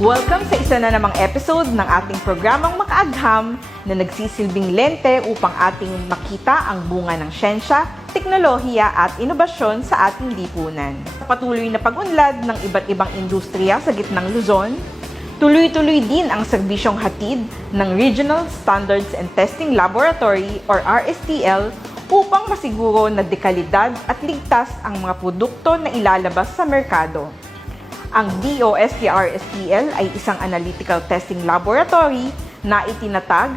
Welcome sa isa na namang episode ng ating programang Makaagham na nagsisilbing lente upang ating makita ang bunga ng siyensya, teknolohiya at inobasyon sa ating lipunan. Patuloy na pag-unlad ng iba't ibang industriya sa gitnang Luzon, tuloy-tuloy din ang serbisyong hatid ng Regional Standards and Testing Laboratory or RSTL upang masiguro na dekalidad at ligtas ang mga produkto na ilalabas sa merkado. Ang DOST-RSTL ay isang analytical testing laboratory na itinatag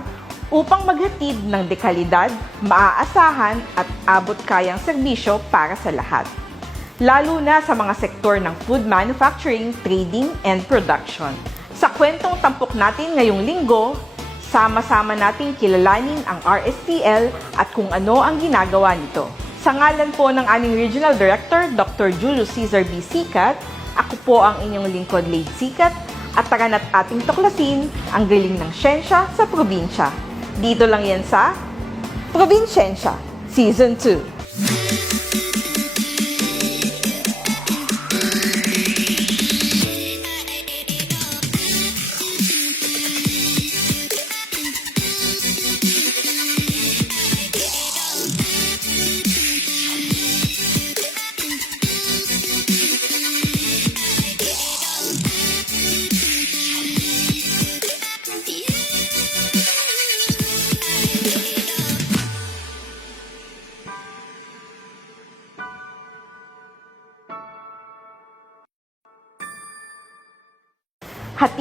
upang maghatid ng dekalidad, maaasahan at abot kayang serbisyo para sa lahat. Lalo na sa mga sektor ng food manufacturing, trading, and production. Sa kwentong tampok natin ngayong linggo, sama-sama nating kilalanin ang RSTL at kung ano ang ginagawa nito. Sa ngalan po ng aming Regional Director, Dr. Julius Cesar B. Sikat, ako po ang inyong lingkod, Lade Sikat, at tara na't ating tuklasin ang galing ng siyensya sa probinsya. Dito lang yan sa Probinsyensya, Season 2.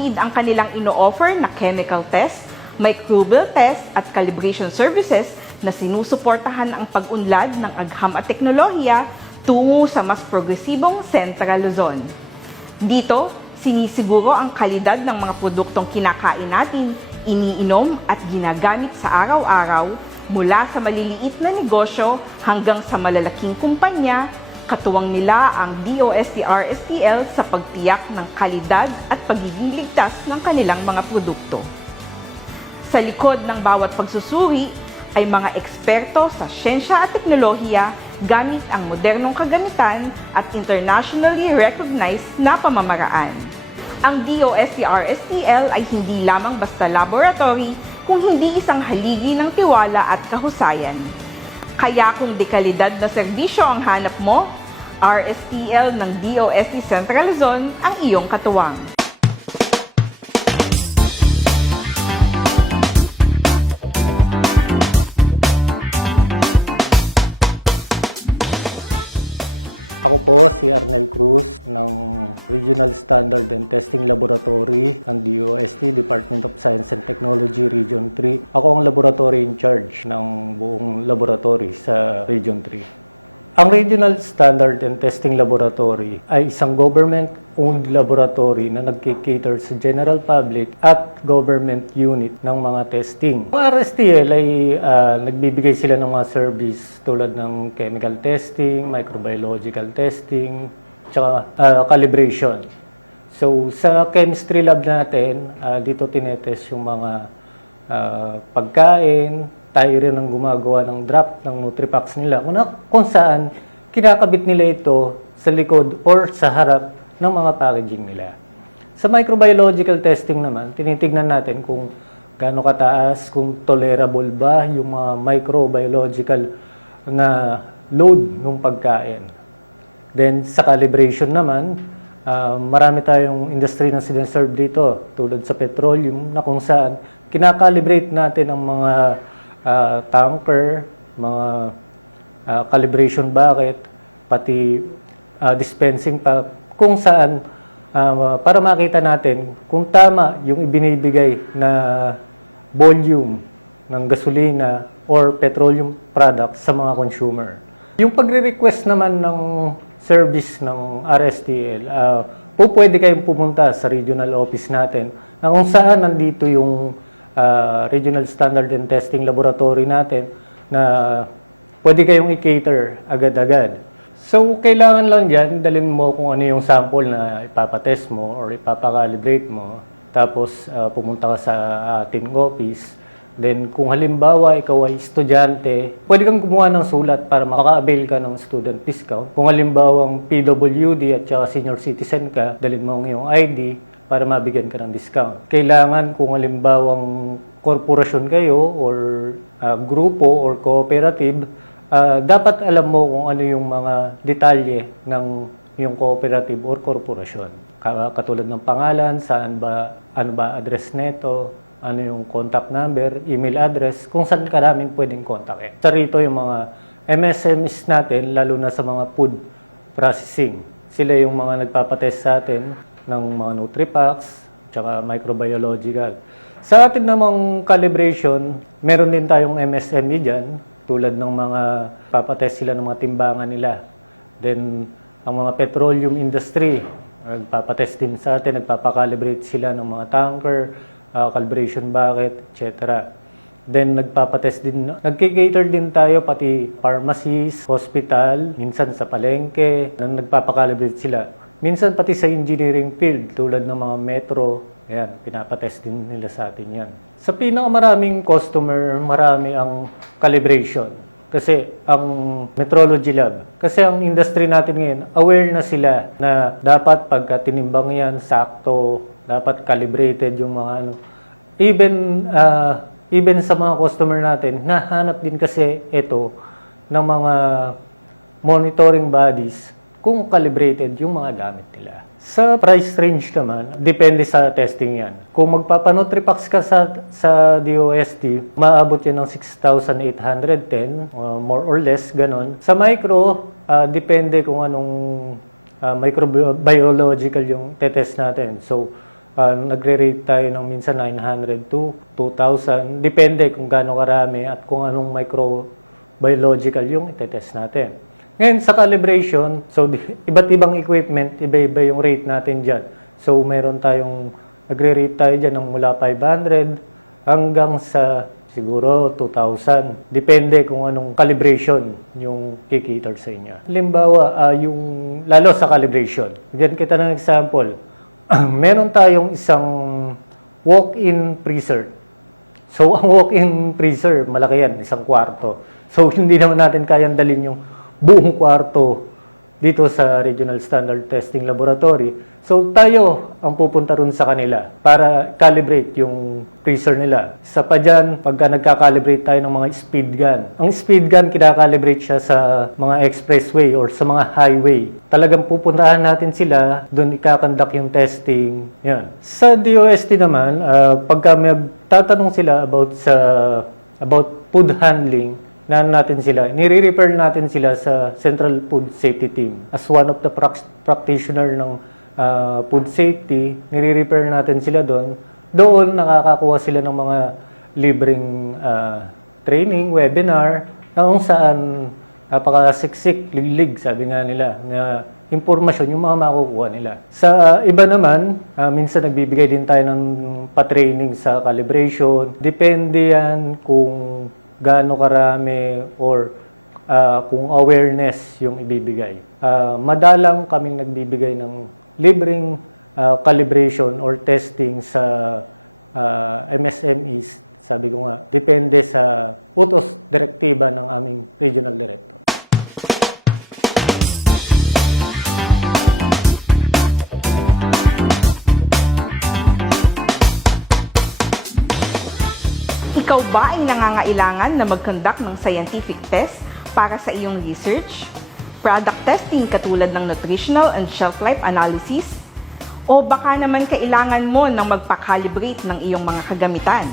Hatid ang kanilang ino-offer na chemical test, microbial test at calibration services na sinusuportahan ang pag-unlad ng agham at teknolohiya tungo sa mas progresibong Central Luzon. Dito, sinisiguro ang kalidad ng mga produktong kinakain natin, iniinom at ginagamit sa araw-araw mula sa maliliit na negosyo hanggang sa malalaking kumpanya, katuwang nila ang DOST-RSTL sa pagtiyak ng kalidad at pagiging ligtas ng kanilang mga produkto. Sa likod ng bawat pagsusuri ay mga eksperto sa siyensya at teknolohiya gamit ang modernong kagamitan at internationally recognized na pamamaraan. Ang DOST-RSTL ay hindi lamang basta laboratory kung hindi isang haligi ng tiwala at kahusayan. Kaya kung dekalidad na serbisyo ang hanap mo, RSTL ng DOST Central Zone ang iyong katuwang. Ako po si Arnel Cruz ng Regional Standard and Testing Laboratory ng DOST, Department of Science and Technology, Region 3. Ako ang laboratory in charge ng buong laboratory sa Region 3. Ang Regional Standard and Testing Laboratory ay isang government-owned laboratory na nagkikater sa general public at government unit ng mga testing. Ang RSTL ay ah, nagbibigay sila ng mga service tulad ng chemical testing, microbiological testing, tsaka ah, calibration. So sa chemistry lab natin, ah, dito tinetest yung mga ah, pagkain, tayo rin ang gumagawa ng draft ng Nutripacks nila kung, na- kung saan kinakabit nila ito sa likod or sa harap ng mga packaging nila. Sa microbiological testing naman, tinitignan natin kung gaano kataas, kung tolerable ba yung mga microbiological na load ng pagkain. Then sa calibration naman, ah, marami tayong industry na sineserve dito tulad sa petroleum na kung saan kinakalibrate natin ang mga ah, tanker, mga ah, calibration bucket, pati ah, dispensing pa kung saan ah, para makita natin kung tama yung ibinibigay na volume ng gasolina or petroleum products sa mga consumer. Yung pagre-request naman ng service ng RSTL, ah, po pwede kayong pumunta sa regional office natin na kung saan nandito yung ah, Regional Standard and Testing Laboratory natin na pwede kayong i-cater agad-agad. So, kailangan lang dyan, dalhin mo kung ano yung sample na ipapatest mo or ipapakalibrate mo. Tapos, ah, pumunta ka sa ating office. Then, kung halimbawa ikaw ay estudyante, pwede kang gumawa ng sulat para maka-avail ka ng student discount. Kung halimbawa ang PWD at saka senior citizen ka, dalhin mo ang iyong ID para mabigyan ka ng discount. Kailangan kung halimbawang korporasyon kayo or ah, grupo or cooperative, ah, dapat alam mo kung ano yung mga detalye ng yung cooperative or korporasyon. Ka- Katulad ng pangalan, saan ba, ano ba address neto, ano yung contact number, email address, kung saan ka pwedeng kontakin. Sa rito yung mga MSMEs natin, lalo na sa mga food processing. Sila yung mga nagpapatest sa atin ng mga Nutripacks, tsaka microbiological. Sa atin namang calibration, meron din tayong MSME dyan, tulad ng mga papatest sila ng mga timbangan nila. Then, ang mga petroleum industry, nagpapatest din sa atin, nagpapakalibrate sila ng mga tanker, ah, calibration bucket, etc. Then nagpapatest din, nagkikater din tayo pati pharmacies, hospital, minsan sa palengke, nang nagpapakalibrate sila. Minsan pati sa engineering field tulad ng mga metro, ayan, pinapatest din nila sa atin yan. Sa pinakamaraming customer, marami ang calibration. Kasi ang metrology lab, kasi ang industry natin ngayon, aware na sila na dapat pagka tinimbang yan, sakto, dapat calibrated yung mga ano. Even, ah, even sa mga customer natin, nahanap din kasi ito ng mga monitoring bodies kung calibrated yung mga gamit nila. Sa price range naman, depende sa testing yan. Kung magpapanutripax ka sa, sa DOST, maabot yan ng 6,810, uh, more or less, ganon. Sa micro, ah, depende kung anong ah, microbiological yung tetest natin. So, ah, nagre-rate tayo ng minsan 900 to 2,000. Depende kung gaano karami at kung anong microbiological yung itetest natin. Ngayon, sa calibration, so iba't ibang equipment, iba-iba yung rate natin dyan. So, meron tayong, nagre-rate tayo dyan ng mula 500 hanggang sa siguro 2,000. Depende kung anong calibration yung kikater sa inyo. Halimbawa, ah, yung, lalo sa calibration. Bigyan kita ng example. meron tayong isang walk-in freezer. So, ang walk-in freezer, malaki yan, isang kwarto. So, hindi naman natin kayang dalhin yung buong kwarto dito sa Regional Standard Testing Laboratory. So, tayo ang pupunta rin sa kanila para calibrate yung freezer nila. Sa pa dyan, pagka nagka-calibrate tayo ng mga speed gun. Ang speed gun, kinakalibrate siya sa mga expressway or sa mga highway. Talagang pupuntahan natin sila, doon ikakandak yung testing. Yan. Sa DOST naman, ah, pagka may tatanong sila about sa about food handling, na natin sila, nire-refer natin sila sa Central Food Safety Team. As one of the prac- practitioner ng ah, food safety, nire-refer natin sila doon. Doon nakakakuha sila ng mga libreng ah, training, webinar, na kung saan napakasiksik, liglig, sabi nga nila, na impormasyon yung mga makukuha nila. Sa iba naman, ah, minsan nagbibigay din tayo ng pa-training sa calibration. Depende yan kung gaano karami or ah, kung awareness yung ibibigay. Ah, madalang kaming nagbibigay ng libreng ah, calibration or testing sa ah, MSMEs. Sabi ko nga, depende sa utos direktiba ng aming regional director. Ba nangangailangan na mag-conduct ng scientific test para sa iyong research? Product testing katulad ng nutritional and shelf life analysis? O baka naman kailangan mo ng magpa-calibrate ng iyong mga kagamitan?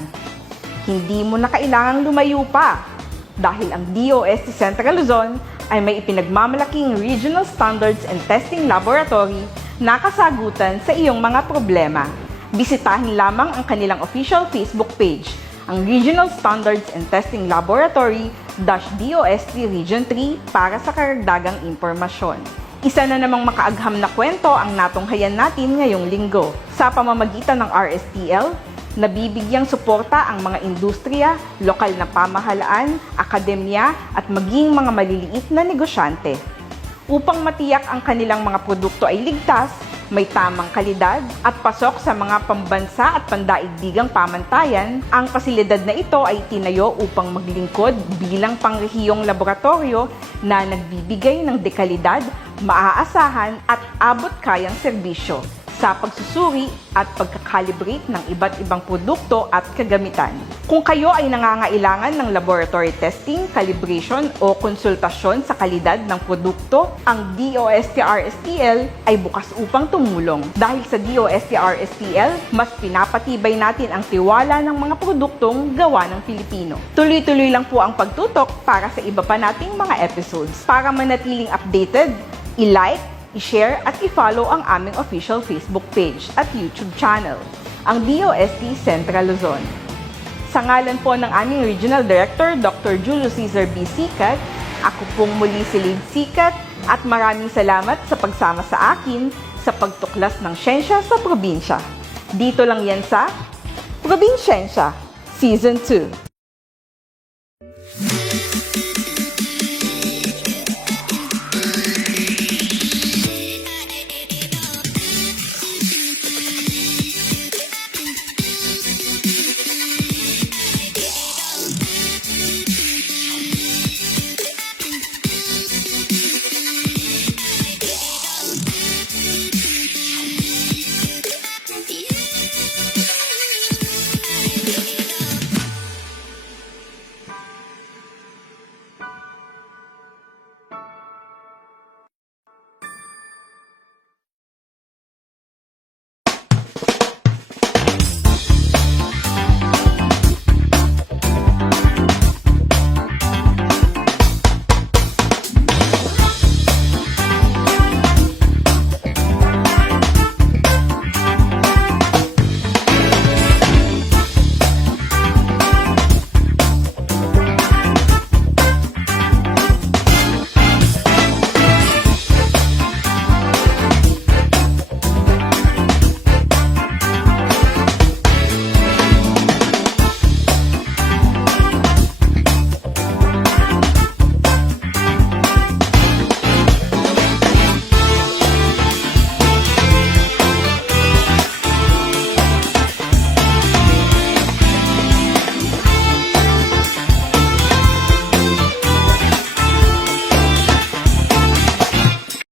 Hindi mo na kailangang lumayo pa dahil ang DOST Central Luzon ay may ipinagmamalaking Regional Standards and Testing Laboratory na kasagutan sa iyong mga problema. Bisitahin lamang ang kanilang official Facebook page, ang Regional Standards and Testing Laboratory DOST Region 3 para sa karagdagang impormasyon. Isa na namang makaagham na kwento ang natunghayan natin ngayong linggo. Sa pamamagitan ng RSTL, nabibigyang suporta ang mga industriya, lokal na pamahalaan, akademya at maging mga maliliit na negosyante. Upang matiyak ang kanilang mga produkto ay ligtas, may tamang kalidad at pasok sa mga pambansa at pandaigdigang pamantayan, ang pasilidad na ito ay tinayo upang maglingkod bilang pangrehiyong laboratorio na nagbibigay ng dekalidad, maaasahan at abot kayang serbisyo. Sa pagsusuri at pagkakalibrate ng iba't ibang produkto at kagamitan. Kung kayo ay nangangailangan ng laboratory testing, calibration o konsultasyon sa kalidad ng produkto, ang DOST-RSTL ay bukas upang tumulong. Dahil sa DOST-RSTL, mas pinapatibay natin ang tiwala ng mga produktong gawa ng Pilipino. Tuloy-tuloy lang po ang pagtutok para sa iba pa nating mga episodes. Para manatiling updated, i-like, i-share at i-follow ang aming official Facebook page at YouTube channel, ang DOST Central Luzon. Sa ngalan po ng aming Regional Director, Dr. Julio Cesar B. Sikat, ako pong muli si Lid Sikat at maraming salamat sa pagsama sa akin sa pagtuklas ng siyensya sa probinsya. Dito lang yan sa Probinsyensya, Season 2.